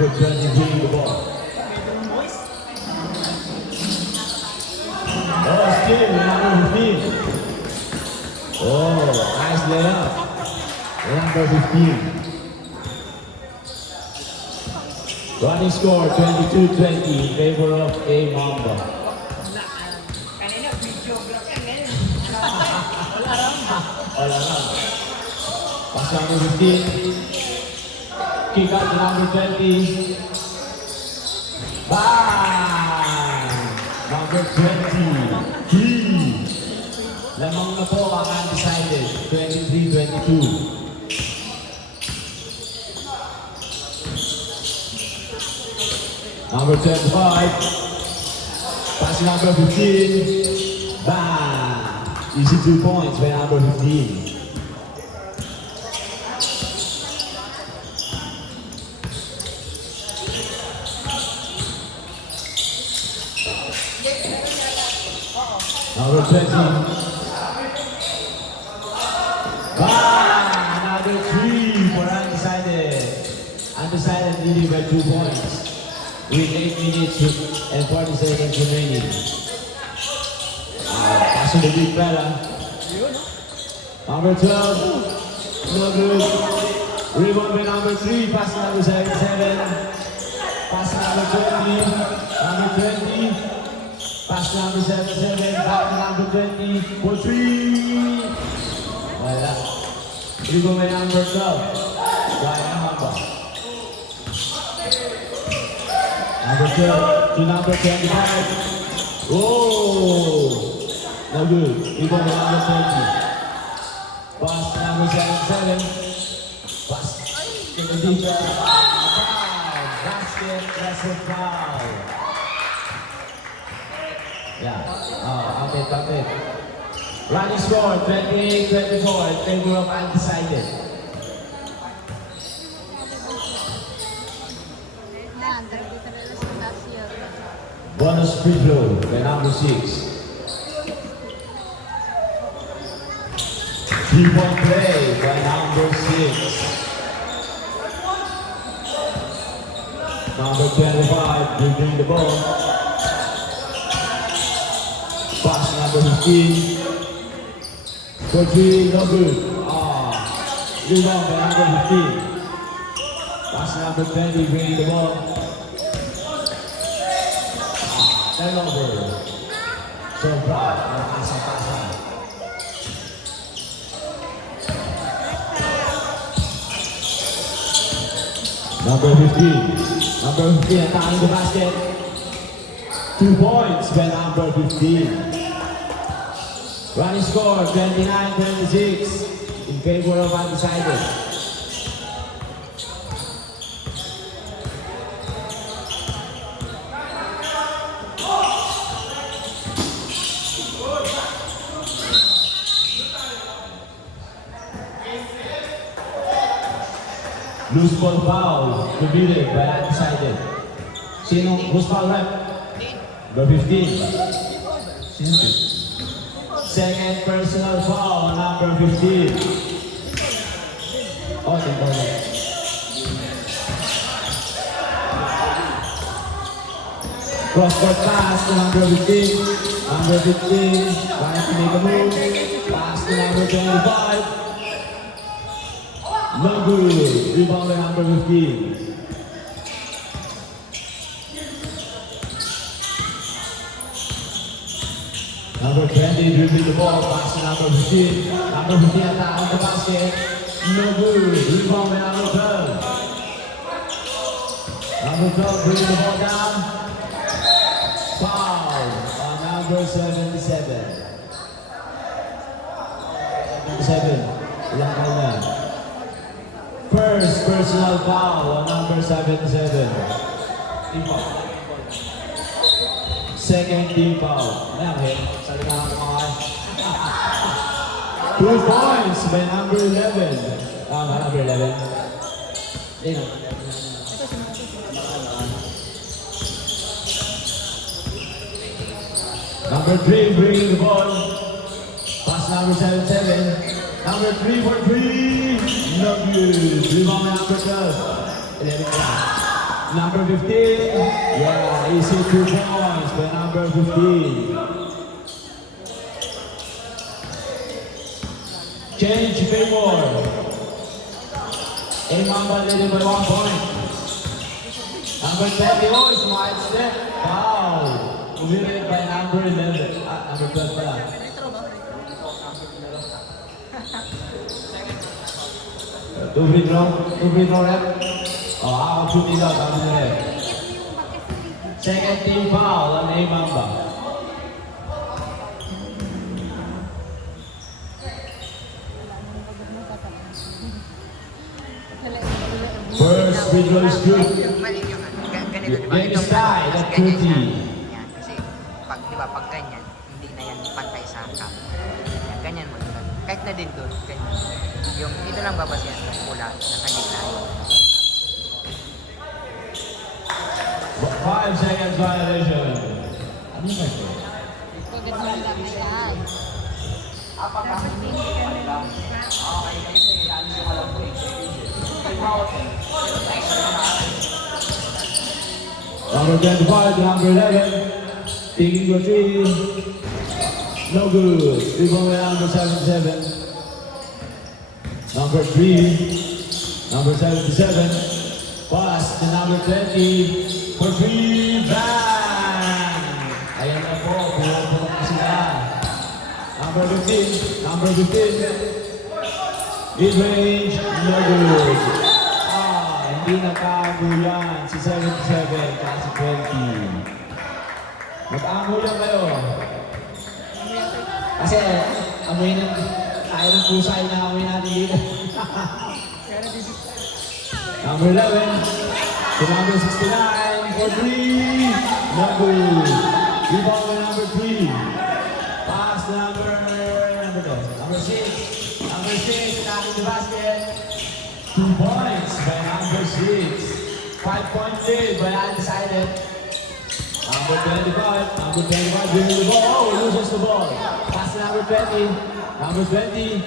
Number 20 winning the ball. Oh, still number 15. Oh, nice layup. Number 15. Running score 22-20 in favor of A Mamba. Wala na. Pass number 15. Kick out to number 20. Bang! Number 20. Lamang na po ang undecided. 23-22. Number 25. Pass number 15. Bang! Easy 2 points by number 15. Number 20. Another 3 for undecided. Undecided leading by 2 points. With 8 minutes and 40 seconds remaining. Pass to the big fella. Number 12. No good. Rebound by number 3. Pass to number 77. Pass to number 20. Number 20. Pass to number 77, back to number 20, for 3. Wala. Rebound by number 12. Ryan Mamba. Number 12 to number 25. Oh! No good. Rebound by number 20. Pass to number 77. Pass to the defense. Foul. Basket, that's a foul. Yeah, update. Running score 28-24 in favor of undecided. Bonus free throw by number 6. 3-point play by number 6. Number 25 dribbling the ball. Pass number 15. For 3, no good. Rebound by number 15. Pass number 20, bringing the ball. Turnover. So proud. Pasa. Number 15. Number 15 attacking the basket. 2 points by number 15. Running score 29-26 in favor of undecided. Loose ball foul committed by undecided. Who's foul rep? Number 15. Second personal foul on number 15. Oh, they got it. Cross-court pass to number 15. Number 15 trying to make a move. Pass to number 25. No good. Rebound by number 15. Number 20 dribbling the ball, pass to number 15. Number 15 attack on the basket. No good. Rebound by number 12. Number 12 bringing the ball down. Foul on number 77. 7. Ilang kanya? First personal foul on number 77. Team foul. Second team foul. Salita ng mga 2 points by number 11. Number 11. Number 3 bringing the ball. Pass number 77. Number 3 for 3. No good. Rebound by number 12. 11 points. Number 15. Yeah, easy 2 points by number 15. Change favor. A Mamba leading by 1 point. Number 20, oh, it's wide step. Wow. Moving by number 11. Number 12 pala. Two free throw rep. Oh, ako shooting out, sabi nila eh. Second team foul on A Mamba. First free throw is good. Mali yung ganito, diba? Game is Itong tied at ganyan 30. siya. Yan, kasi pag, diba, pag ganyan, hindi na yan pantay sa cup. Yan, ganyan mo. Diba? Kahit na din doon, ganyan. Yung, ito lang babasihan ng pula na kanila. 5 seconds violation. Ano ba ito? Pagod mo lang yan. Number 25, number 11. Taking your three. No good. Rebound by number 77. Number 3. Number 77. Pass to number 20. For 3. Bang! Ayan na po. Puro-puro na sila. Number 15. Number 15. Mid-range. No good. Hindi nakago yan. Si 77 kasi 20. Mag-amo lang kayo. Kasi amoy ng tayo ng pusa ay naamoy natin dito. Number 11 to number 69 for 3. No good. Rebound by number 3. Pass to number 6. Number 6 knocking the basket. 2 points by number 6. 5-point lead by undecided. Number 25. Number 25 bringing the ball. Oh, loses the ball. Pass to number 20. Number 20.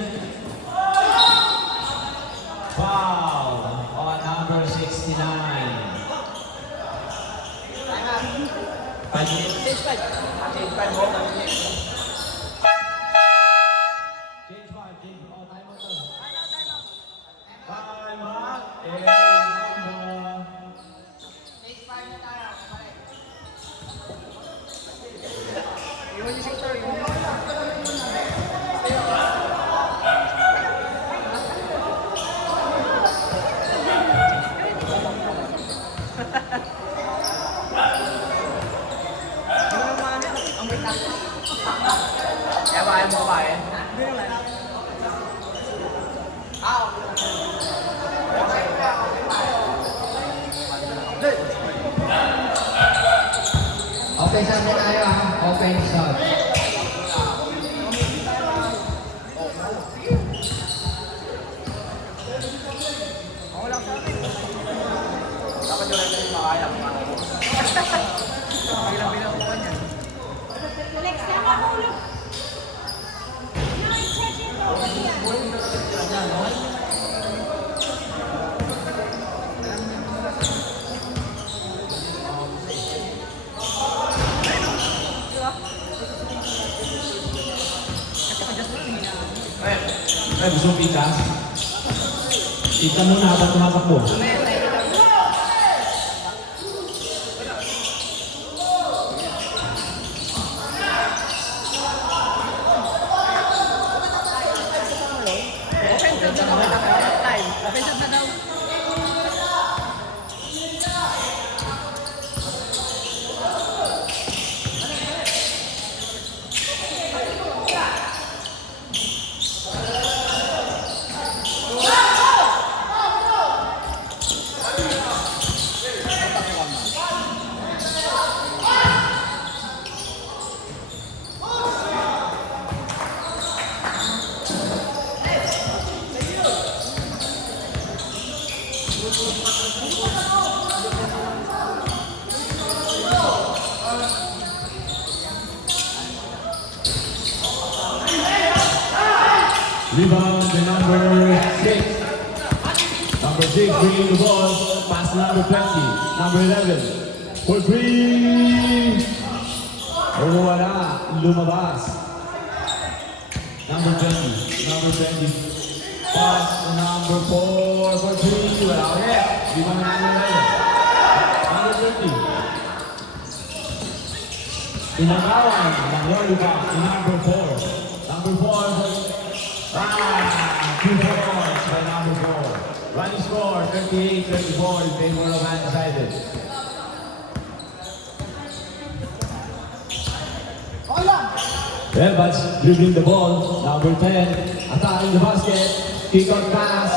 Foul on number 69. 5 minutes. Change 5. Change 5 more. Change 5. Change. Oh, time out. Time out. And Kaya ba ayaw mo kabayan? Open shot na tayo ha. Open shot. Dapat yung rin makaya. Bilang-bilang ko niyan. Next time ako ulit. Check it out. ay, gusto mo pita? Pita muna habang tumatakbo. Rebound to number 6. Number 6 bringing the ball. Pass to number 20. Number 11. For 3. Oh, wala. Lumabas. Number 20. Number 20. Pass to number 4. For 3. Wala ulit. Di ba na number 11? Number 30. Inagawan ng lollipop to number 4. Number 4. 2 points by number 4. Running score 38-34 in favor of undecided. Elbats dribbling the ball. Number 10 attacking the basket. Kick out pass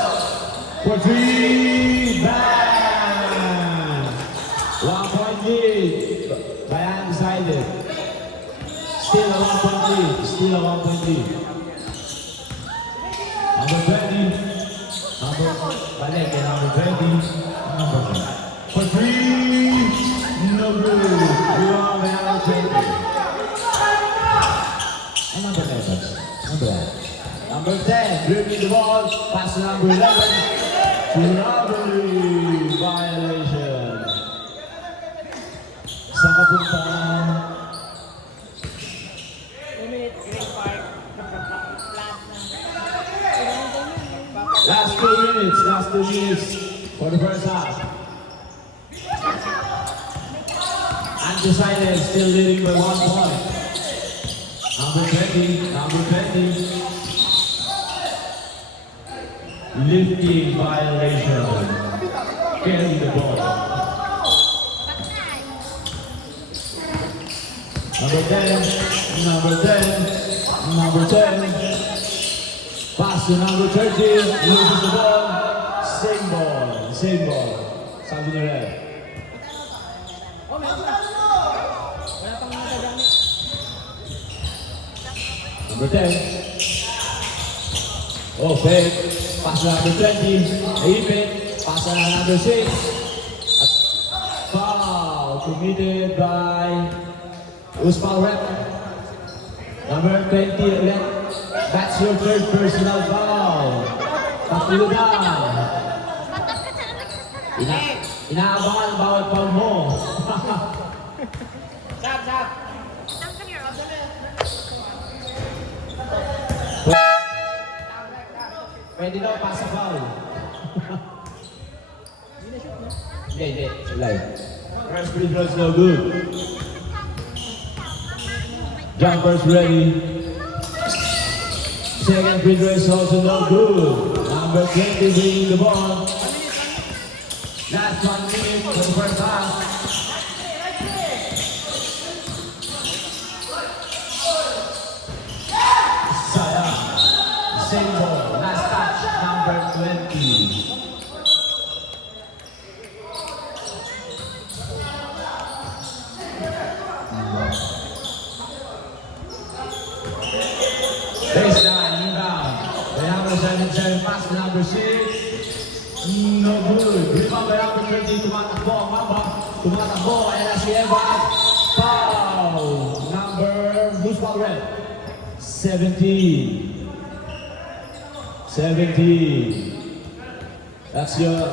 for 3. Bang! 1 point lead by undecided. Still a 1 point lead. Still a 1 point lead. Number 20. Balik kay number 20. Number 20. For 3. No good. Rebound by number 20. And number 11. Number 10. Dribbling the ball. Pass to number 11. To robbery violation. Sa kapunta. Last 2 minutes for the first half. Undecided, still leading by 1 point. Number 20. Lifting violation. Carrying the ball. Number 10. Pass to number 30, loses the ball. Same ball. Sabi ni Red. Number 10. Oh, fake. Pass to number 20. Ipit. Pass to number 6. At foul committed by Usman Rep. Number 20 ulit. That's your third personal foul. Tatlo na. Inaabangan ang bawat foul mo. Pwede daw pass sa foul. Hindi. Live. First free throw is no good. Jumpers ready. Second free throw is also no good. Number 20 bringing the ball. Last 1 minute for the first half. Sayang. Same ball. Last touch. Number 20. Baseline, inbound. The number 77 pass to number 6. No good. Rebound by number 30. Tumatakbo ang Mamba. Tumatakbo. Ayan na si Evans. Foul. Who's foul red? 17. That's your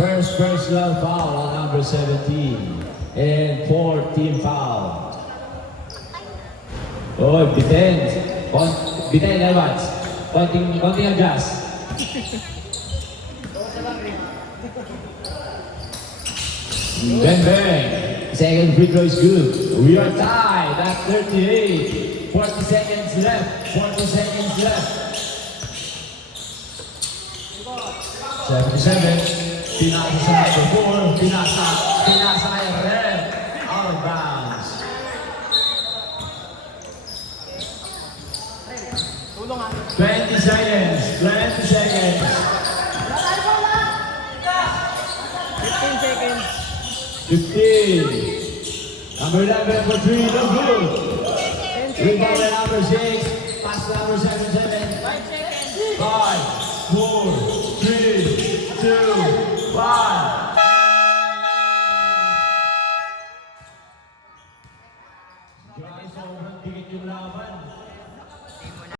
first personal foul on number 17. And 4th team foul. Oh, bitin. Bitin, Evans. Konting adjust. Bang. Second free throw is good. We are tied at 38. 40 seconds left. 77. Pinasa sa number 4. Pinasa kay Red. Out of bounds. 20 seconds. 15 seconds. 15. Number 11 for 3. No good. Rebound by number 6. Pass to number 77.